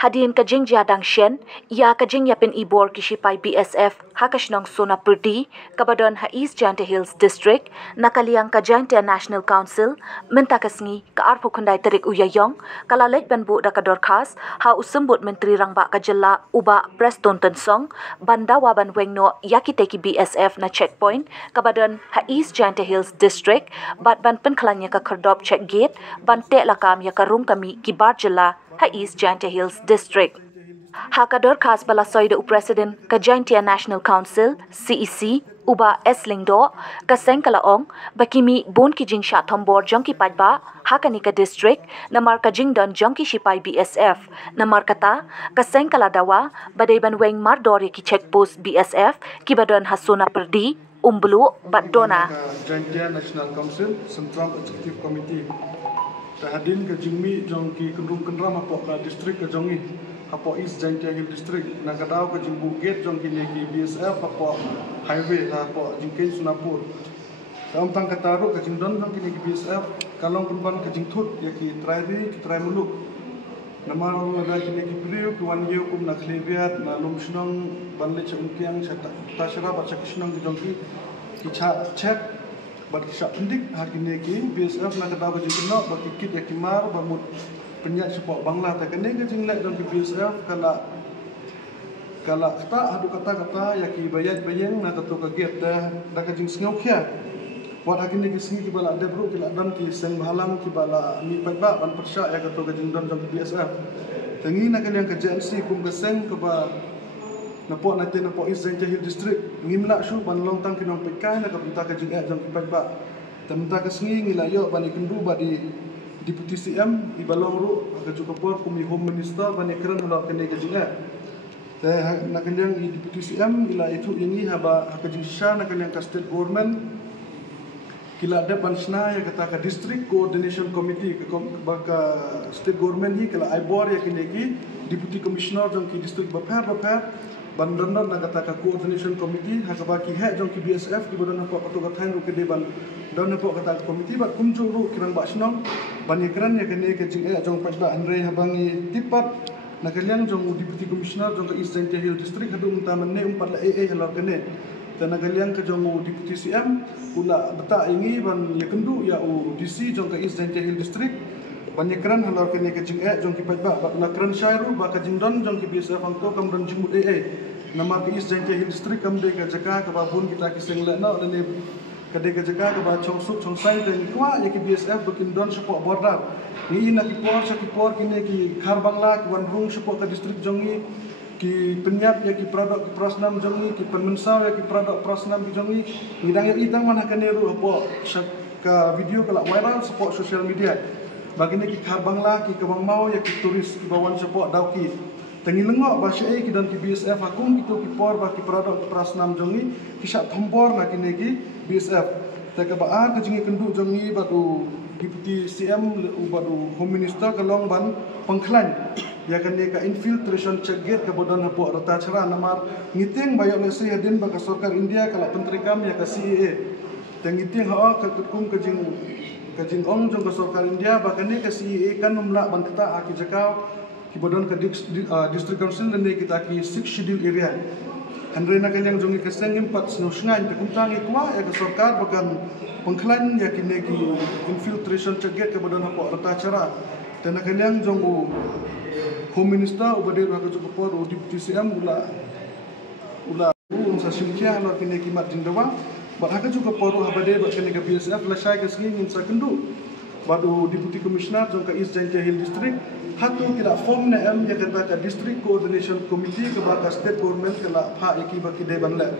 Hadin kajing jadang shen, ya kajing yapin ibor kishipai BSF, hakashnong sona perdi, kabadon ha East Jante Hills District, nakaliang kajante National Council, mentakasngi ka arpo kundai terik uyayong, kalalek banbu dakador khas, ha usembut menteri rangba kajela uba Preston Tensong, bandawa banwengno yakiteki BSF na checkpoint, kabadon ha East Jante Hills District, bat ban penklanya ka kerdop check gate, ban te lakam ya karung kami kibar jela, ha East Jante Hills District. Hakador khas balasoy de President ka Jaintia National Council CEC uba Eslingdo ka sengkalaong bakimi bon ki jing sha thombor jongki pajba hakani ka district namar ka jingdon jongki shipai BSF namar kata ka sengkala dawa badai banweng mardori ki checkpost BSF ki badon hasuna perdi umbulu badona Jaintia National Council Central Executive Committee tahadin ke jingmi jongki kendung kendram apo ka district ke jongi apo East Jaintia Hill District nakadau ke jingbu gate jongki neki BSF apo highway apo jingkin Sunapur dalam tang kataru ke jingdon jongki neki BSF kalong kurban ke jingtut yaki trairi ki trai muluk namar laga ki neki priu ki wan yeu kum nak lebiat na lumshnong banle chungkiang chata tashara bacha kishnong jongki ki check bat kisah pendik hari ini BSF nak kata baju kena bagi kit yakimar bamut penyak support Bangla tak kena ke jinglek dong BSF kala kata adu kata yaki bayat bayang nak kata kaget dah ke jing sengau kia buat hari ini kisah ki bala debru kila don ki seng bahalam ki bala mi paiba ban persya ya kata ke jing don dong BSF tengi nak yang ke JNC kum keseng ke ba napok nanti napok East Jaintia Hill District ngimnak syu ban lontang kinong pekai nak bentar ke jing jong kipat ba temta ke sengi ngilayo ban ikendu ba di deputy CM di balong ru ke cukupor kumi home minister ban ikran ulak kene ke jing nak kendang di deputy CM ila itu ini haba ke jing sha nak kendang ke state government kila ada bansna ya kata ke district coordination committee ke state government hi kala ibor ya kene ki deputy commissioner jong ki district bapar bandar nak kata ke coordination committee hakabaki he jong ki BSF ki bodan apa patu kathain ru ke de ban dan apa kata committee ba kunju ru kirang ba snong ban ekran ya kene ke jing jong pajba andre habangi tipat nak kalian jong deputy commissioner jong ke East Jaintia Hill District hadu unta menne umpat la AA halor kene dan nak kalian ke jong deputy CM pula beta ini ban yekendu ya DC jong ke East Jaintia Hill District banyak keran halor kene ke jing jong ki pajba ba na keran syairu ba ka jingdon jong ki BSF angko kam don jingmut nama ke East Jaintia Hill District kam de ka jaka ka babun kita ki seng le no le ka de ka jaka ka ba chongsuk chongsai ka ni kwa ya ki BSF bakin don support border ni na ki por kine ki khar bangla ki wan rung support ka district jongi ki penyat ya ki produk ki prosnam jongi ki penmensau ya ki produk prosnam ki jongi ngidang ya itang mana kene ru apa ka video kala viral support social media bagini ki khar bangla ki kabang mau ya ki turis ki bawan support dauki tengi lengok ba syai ki dan ki BSF akung itu ki por ba ki produk prasnam jongi ki syak thompor na kini ki BSF ta ka ba ka jingi kendu jongi batu deputy CM batu home minister kalong ban pengklan ya kan ka infiltration check gate ka bodon hapo rata cara namar ngiting bayok lesi hadin ba ka sarkar India kala pentrikam ya ka CAA tengi ting ha ka kum ka jing ong jong ka sarkar India ba kan ka CAA kan numla ban kata aki jakau ki bodon ke district council dan kita ki 6 schedule area andre na kanyang jongi ke seng 4 snusngan te kumtang ikwa ya ke sarkar bagan pengklan ya ki infiltration ceget ke bodon hapo rata cara dan na kanyang jong home minister ubade ra ke cukupor deputy CM ula sa simkia no ki mat jindawa bat haka cukupor habade ba kene ke BSF la shai ke singin sa kendu badu deputy commissioner jong ke East Jaintia Hill District hatu kila form na ya kata ka district coordination committee ke baka state government kala pha iki baki de banla